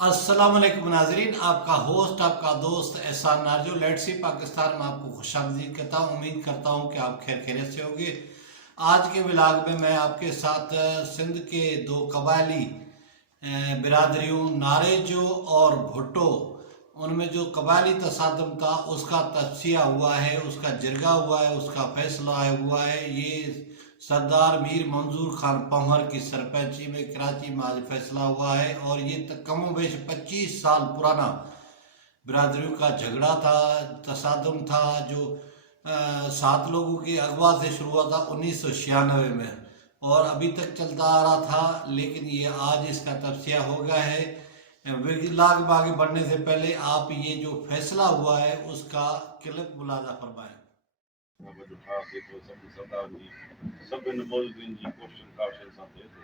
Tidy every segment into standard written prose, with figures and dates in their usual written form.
अस्सलाम वालेकुम नाजरीन, आपका होस्ट आपका दोस्त एहसान नारजो लेट सी पाकिस्तान में आपको खुशामदीद कहता हूँ। उम्मीद करता हूँ कि आप खैर खैरियत से होंगे। आज के व्लॉग में मैं आपके साथ सिंध के दो कबायली बिरादरियों नारेजो और भुट्टो, उनमें जो कबायली तसादम था उसका तजसिया हुआ है, उसका जिरगा हुआ है, उसका फैसला हुआ है। ये सरदार मीर मंजूर खान पंवर की सरपंची में कराची में आज फैसला हुआ है। और ये कमोबेश 25 साल पुराना बिरादरियों का झगड़ा था, तसादम था, जो 7 लोगों की अगवा से शुरू हुआ था 1996 में और अभी तक चलता आ रहा था। लेकिन ये आज इसका तबसिया हो गया है। व्लॉग में आगे बढ़ने से पहले आप ये जो फैसला हुआ है उसका क्लिप मुलाजा फरमाएं। वॾो ख़ासि जेको सरदार जी सभिनि मौजूदनि जी कोशिशि काशिशनि सां थिए थो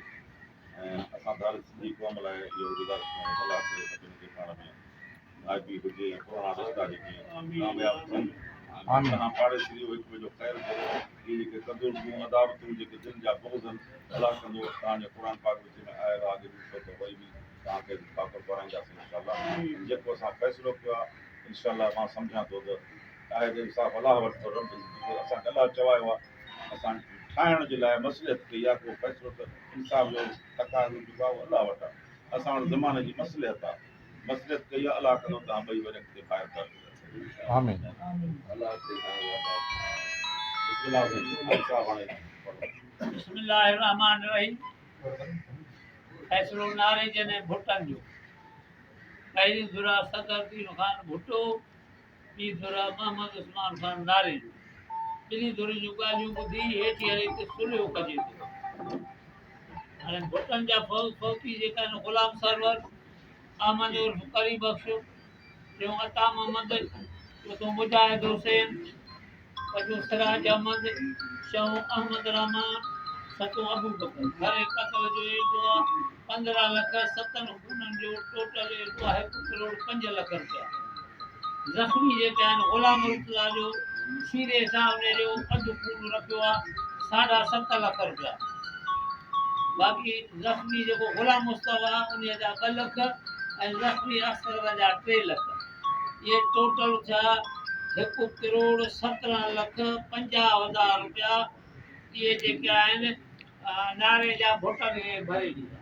ऐं असां त हर सिंधी क़ौम लाइ इहो गुज़ारिश कयूं अलाह करे सभिनि खे पाण में भाइबी हुजे ऐं पुराणा रिश्ता जेके कामयाब थियनि। तव्हां पाड़ेसिरी हिकु ॿिए जो ख़ैरु करो। इहे जेके कदुरूं अदावतूं जेके दिलि जा बोझ आहिनि अलाह कंदो तव्हांजे क़ुर पाक विच में आयल आहे अॻे ॾिसो त वरी बि तव्हांखे ताक़त कराईंदासीं इनशाला। जेको असां फ़ैसिलो कयो आहे इनशाला मां सम्झां थो त आहे त इंसाफ़ अलाह वटि थो रब जेको असांखे अलाह चवायो आहे असां ठाहिण जे लाइ मसलियत कई आहे को फ़ैसिलो त इंसाफ़ जो तकाज़ो जेको आहे उहो अलाह वटि आहे। असां वटि ज़माने जी मसलियत आहे, मसलियत कई आहे अलाह कंदो तव्हां ॿई वरी अॻिते ॿाहिरि था آمين. अलाह ते बिस्मिल्लाह इंसाफ़ हाणे बिस्मिल्लाहिर्रहमानिर्रहीम। फैसलो नारे जने भुट्टन जो। पहिरीं धुरा सदरुद्दीन खान भुट्टो, ॿी धुरा मोहम्मद उस्मान खान नारे जो। ॿिन्ही धुरनि जूं ॻाल्हियूं ॿुधी हेठि हले हिते सुलियो कजे थो। हाणे भुट्टन जा फौती जेका आहिनि ग़ुलाम सरवर, अहमद उर्फ करी बख्श, टियों अता मोहम्मद, चोथों मुजाहिद हुसैन, पंजों सिराज अहमद, छहों अहमद रहमान, सतों अबू बकर। हर एक कत्ल जो एॾो आहे 15 लख, 7 खूननि जो टोटल एॾो आहे 1 करोड़ 5 लख रुपया। ज़ख़्मी जेके आहिनि ग़ुलाम मुर्तज़ा जो सीरे साहब ने जो अधु खून रखियो आहे 7.5 लख रुपया। बाक़ी ज़ख़्मी जेको ग़ुलाम मुस्तफ़ा उन जा 2 लख ऐं ज़ख़्मी असगर जा 3 लख। ये टोटल थिया 1 करोड़ 17 लख 50,000 रुपया। ये जेके आहिनि नारे जा भुट्टनि खे भरे ॾींदा।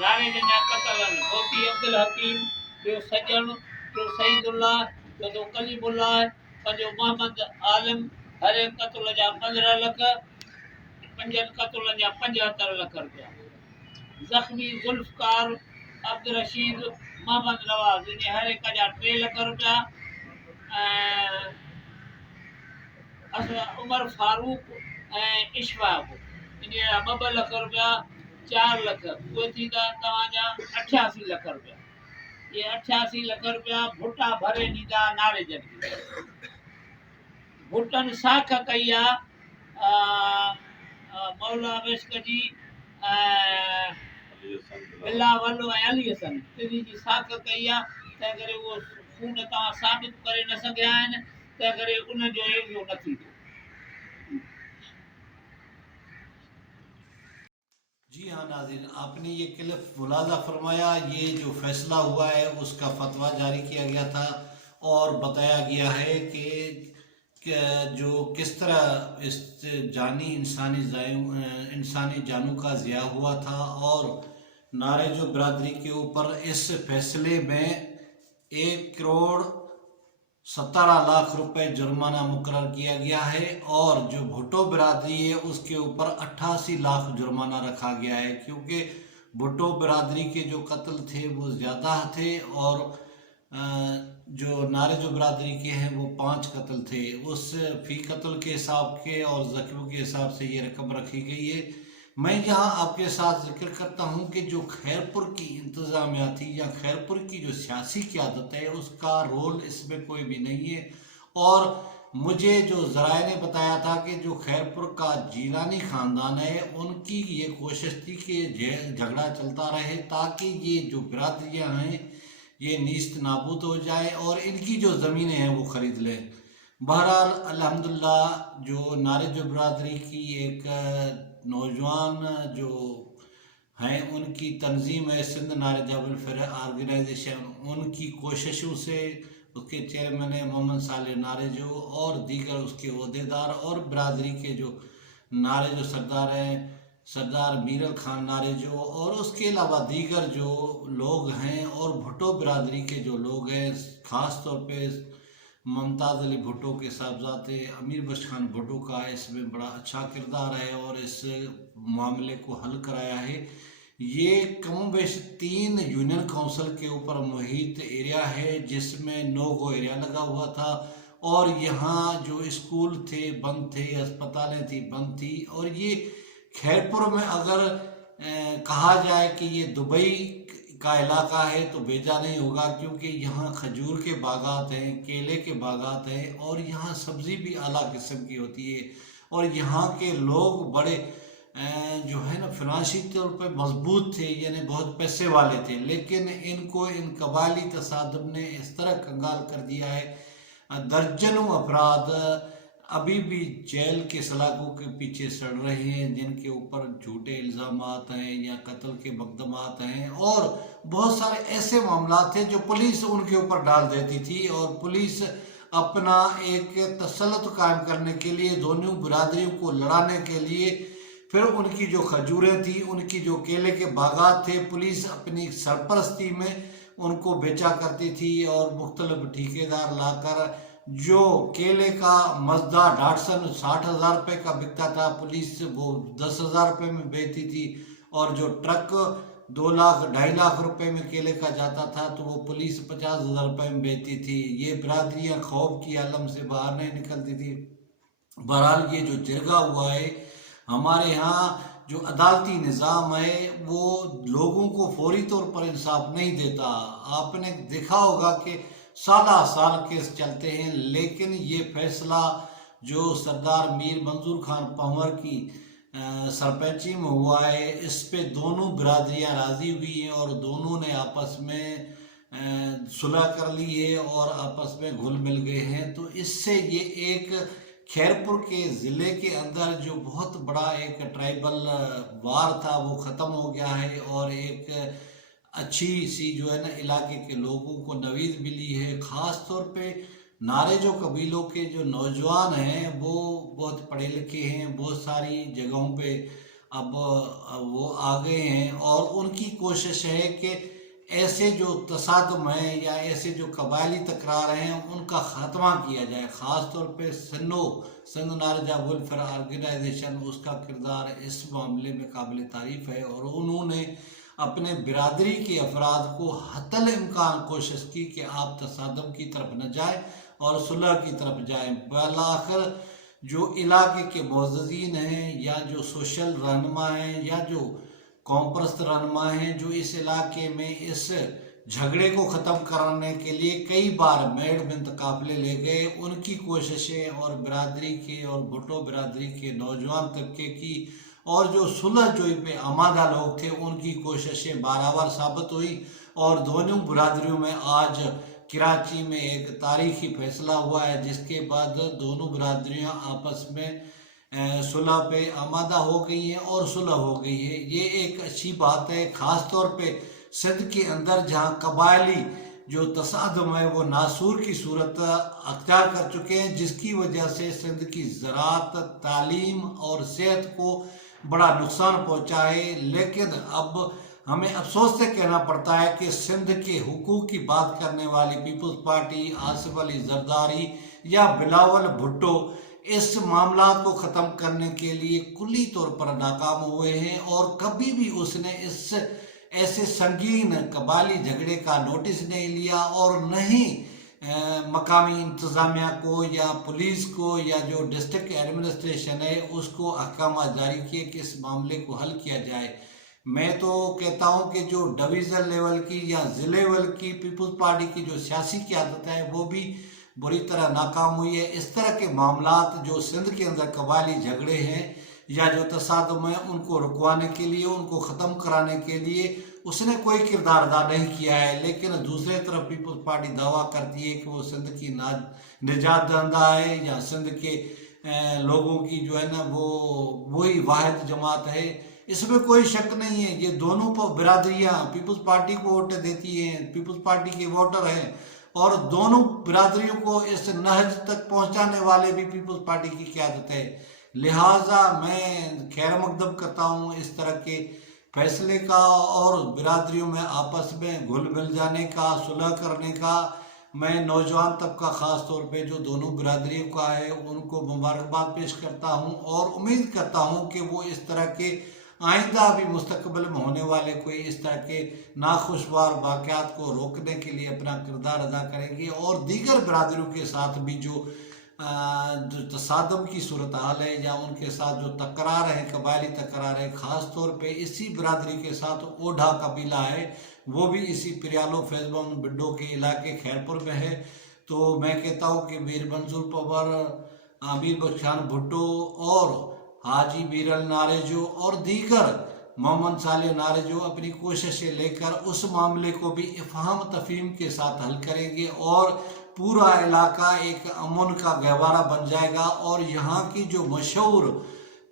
नारे जंहिंजा कतल आहिनि फौती अब्दुल हकीम, ॿियो सजन, टियों सईदुल्ला, चोथों कलीमुल्ला, पंजों मोहम्मद आलिम। हर एक कत्ल जा 15 लख, 5 कत्लनि जा 75 लख रुपया। ज़ख़्मी ज़ुल्फ़कार, अब्दुल रशीद, मोहम्मद नवाज़, इन हर एक जा 3 लख रुपया। उमर फारूक ऐं इशफाक इन जा 2 लख रुपया, 4 लख उहे थींदा तव्हांजा 88 लख रुपया। ये 88 लख रुपया भुट्टा भरे ॾींदा नारे जन खे। भुट्टनि साख कई आहे मौला मिश्क जी, बिलावल ऐं अली हसन टिनी जी साख कई आहे। तंहिं करे उहो खून तव्हां साबित करे न सघिया आहिनि, तंहिं करे उनजो एरियो न थींदो। जी हाँ नाज़रीन, आपने ये क्लिप मुलाजा फरमाया। ये जो फैसला हुआ है उसका फतवा जारी किया गया था और बताया गया है कि जो किस तरह इस जानी इंसानी जानों का ज़िया हुआ था। और नारेजो बिरादरी के ऊपर इस फैसले में 1 करोड़ 17 लाख रुपए जुर्माना मुकर्रर किया गया है और जो भुट्टो बिरादरी है उसके ऊपर 88 लाख जुर्माना रखा गया है, क्योंकि भुट्टो बिरादरी के जो कत्ल थे वो ज़्यादा थे और जो नारेजो बिरादरी के हैं वो 5 कत्ल थे। उस फी कत्ल के हिसाब के और ज़ख्मियों के हिसाब से ये रकम रखी गई है। मैं यहाँ आपके साथ जिक्र करता हूँ कि जो खैरपुर की इंतज़ामिया थी या खैरपुर की जो सियासी क़यादत है उसका रोल इसमें कोई भी नहीं है। और मुझे जो ज़राए ने बताया था कि जो खैरपुर का जीलानी ख़ानदान है उनकी ये कोशिश थी कि झगड़ा चलता रहे ताकि ये जो बिरादरियाँ हैं ये नीस्त नाबूद हो जाए और इनकी जो ज़मीनें हैं वो ख़रीद लें। बहरहाल अल्हम्दुलिल्लाह जो नारेजो बिरादरी की एक नौजवान जो हैं उनकी तंजीम है सिंध नारेजा वेलफेयर ऑर्गेनाइजेशन, उनकी कोशिशों से उसके चेयरमैन है मोहम्मद साले नारेजो और दीगर उसके अहदेदार और बिरादरी के जो नारेजो सरदार हैं, सरदार मीरल खान नारेजो और उसके अलावा दीगर जो लोग हैं और भुट्टो बिरादरी के जो लोग हैं, ख़ास तौर पे मुमताज़ अली भुट्टो के साहबजादे अमीर बख्श खान भुट्टो का इसमें बड़ा अच्छा किरदार है और इस मामले को हल कराया है। ये कम बेश 3 यूनियन काउंसिल के ऊपर मुहित एरिया है जिसमें नो गो एरिया लगा हुआ था और यहाँ जो स्कूल थे बंद थे, अस्पतालें थी बंद थी और ये खैरपुर में अगर कहा जाए कि ये दुबई का इलाका है तो बेजा नहीं होगा, क्योंकि यहाँ खजूर के बागात हैं, केले के बागात हैं और यहाँ सब्ज़ी भी आला किस्म की होती है और यहाँ के लोग बड़े जो है ना फिनांशी तौर पे मजबूत थे, यानी बहुत पैसे वाले थे, लेकिन इनको इन कबायली तसादम ने इस तरह कंगाल कर दिया है। दर्जनों अफराद अभी भी जेल के सलाखों के पीछे सड़ रहे हैं जिनके ऊपर झूठे इल्ज़ामात हैं या कत्ल के मुकदमात हैं और बहुत सारे ऐसे मामला थे जो पुलिस उनके ऊपर डाल देती थी और पुलिस अपना एक तसल्लुत कायम करने के लिए दोनों बिरादरियों को लड़ाने के लिए फिर उनकी जो खजूरें थी, उनकी जो केले के बागात थे, पुलिस अपनी सरपरस्ती में उनको बेचा करती थी और मुख्तलिफ ठेकेदार लाकर जो केले का मजदा डाटसन 60,000 रुपये का बिकता था, पुलिस वो 10,000 रुपये में बेचती थी और जो ट्रक 2 लाख 2.5 लाख रुपए में केले का जाता था तो वो पुलिस 50,000 रुपये में बेचती थी। ये बिरादरियाँ खौफ की आलम से बाहर नहीं निकलती थी। बहरहाल ये जो जिरगा हुआ है हमारे यहाँ जो अदालती निज़ाम है वो लोगों को फौरी तौर पर इंसाफ नहीं देता। आपने देखा होगा कि साल केस चलते हैं, लेकिन ये फैसला जो सरदार मीर मंजूर खान पंवर की सरपंची में हुआ है इस पे दोनों बिरादरियाँ राज़ी हुई हैं और दोनों ने आपस में सुलह कर ली है और आपस में घुल मिल गए हैं। तो इससे ये एक खैरपुर के ज़िले के अंदर जो बहुत बड़ा एक ट्राइबल वार था वो ख़त्म हो गया है और एक अच्छी सी जो है ना इलाके के लोगों को नवीद मिली है। ख़ास तौर पे नारेजो कबीलों के जो नौजवान हैं वो बहुत पढ़े लिखे हैं, बहुत सारी जगहों पे अब वो आ गए हैं और उनकी कोशिश है कि ऐसे जो तसादम हैं या ऐसे जो कबायली तकरार हैं उनका ख़ात्मा किया जाए। ख़ास तौर पे सिंध नारेजा वेलफेयर ऑर्गेनाइजेशन उसका किरदार इस मामले में काबिल तारीफ़ है और उन्होंने अपने बिरादरी के अफराद को हतल इम्कान कोशिश की कि आप तसादम की तरफ न जाए और सुलह की तरफ जाएं। बलाखिर जो इलाके के मुअज़्ज़िज़ीन हैं या जो सोशल रहनुमा हैं या जो कौमपरस्त रहनुमा हैं जो इस इलाके में इस झगड़े को ख़त्म कराने के लिए कई बार मेड़ बिंत काफ़िले ले गए, उनकी कोशिशें और बिरादरी के और भुट्टो बिरादरी के नौजवान तबके की और जो सुलह जोई पे आमादा लोग थे उनकी कोशिशें बराबर साबित हुई और दोनों बिरादरियों में आज कराची में एक तारीखी फैसला हुआ है जिसके बाद दोनों बिरादरियां आपस में सुलह पे आमादा हो गई हैं और सुलह हो गई है। ये एक अच्छी बात है। ख़ास तौर पे सिंध के अंदर जहाँ कबायली जो तसादम है वो नासूर की सूरत अख्तियार कर चुके हैं, जिसकी वजह से सिंध की ज़राअत, तालीम और सेहत को बड़ा नुकसान पहुँचा है। लेकिन अब हमें अफसोस से कहना पड़ता है कि सिंध के हुकूक की बात करने वाली पीपल्स पार्टी, आसिफ अली जरदारी या बिलावल भुट्टो इस मामला को ख़त्म करने के लिए कुल्ली तौर पर नाकाम हुए हैं और कभी भी उसने इस ऐसे संगीन कबायली झगड़े का नोटिस नहीं लिया और न ही मकामी इंतज़ामिया को या पुलिस को या जो डिस्ट्रिक्ट एडमिनिस्ट्रेशन है उसको अहकाम जारी किए कि इस मामले को हल किया जाए। मैं तो कहता हूं कि जो डिवीज़न लेवल की या ज़िले लेवल की पीपल्स पार्टी की जो सियासी क़यादत है वो भी बुरी तरह नाकाम हुई है। इस तरह के मामलात जो सिंध के अंदर कबायली झगड़े हैं या जो तसादम है उनको रुकवाने के लिए, उनको ख़त्म कराने के लिए اس نے کوئی کردار ادا نہیں کیا ہے، لیکن دوسرے طرف پیپلز پارٹی دعویٰ کرتی ہے کہ وہ سندھ کی نجات دہندہ ہے، یا سندھ کے لوگوں کی جو ہے نا وہ وہی واحد جماعت ہے۔ اس میں کوئی شک نہیں ہے، یہ دونوں برادریاں پیپلز پارٹی کو ووٹ دیتی ہیں، پیپلز پارٹی کے ووٹر ہیں، اور دونوں برادریوں کو اس نہج تک پہنچانے والے بھی پیپلز پارٹی کی قیادت ہے۔ لہٰذا میں خیر مقدم کرتا ہوں اس طرح کے فیصلے کا، اور برادریوں میں آپس میں گھل مل جانے کا، صلح کرنے کا۔ میں نوجوان طبقہ خاص طور پہ جو دونوں برادریوں کا ہے ان کو مبارکباد پیش کرتا ہوں، اور امید کرتا ہوں کہ وہ اس طرح کے آئندہ بھی مستقبل میں ہونے والے کوئی اس طرح کے ناخوشگوار واقعات کو روکنے کے لیے اپنا کردار ادا کریں گے، اور دیگر برادریوں کے ساتھ بھی جو تصادم کی صورتحال ہے یا ان کے ساتھ جو تکرار ہے، قبائلی تکرار ہے، خاص طور پہ اسی برادری کے ساتھ اوڈھا قبیلہ ہے، وہ بھی اسی پریالو فیض بم بڈو کے علاقے خیرپور میں ہے۔ تو میں کہتا ہوں کہ میر منظور پور، عامر بخش خان بھٹو اور حاجی بیرل ناریجو اور دیگر محمد صالح ناریجو اپنی کوششیں لے کر اس معاملے کو بھی افہام تفہیم کے ساتھ حل کریں گے، اور پورا علاقہ ایک امن کا گہوارہ بن جائے گا، اور یہاں کی جو مشہور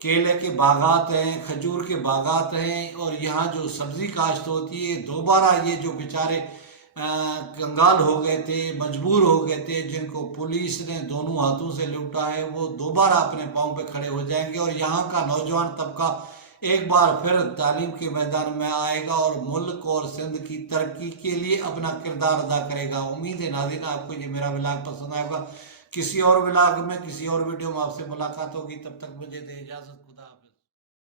کیلے کے باغات ہیں، کھجور کے باغات ہیں، اور یہاں جو سبزی کاشت ہوتی ہے، دوبارہ یہ جو بیچارے کنگال ہو گئے تھے، مجبور ہو گئے تھے، جن کو پولیس نے دونوں ہاتھوں سے لوٹا ہے، وہ دوبارہ اپنے پاؤں پہ کھڑے ہو جائیں گے، اور یہاں کا نوجوان طبقہ ایک بار پھر تعلیم کے میدان میں آئے گا، اور ملک اور سندھ کی ترقی کے لیے اپنا کردار ادا کرے گا۔ امید ہے ناظرین آپ کو یہ میرا ولاگ پسند آئے گا۔ کسی اور ولاگ میں، کسی اور ویڈیو میں آپ سے ملاقات ہوگی، تب تک مجھے دیں اجازت۔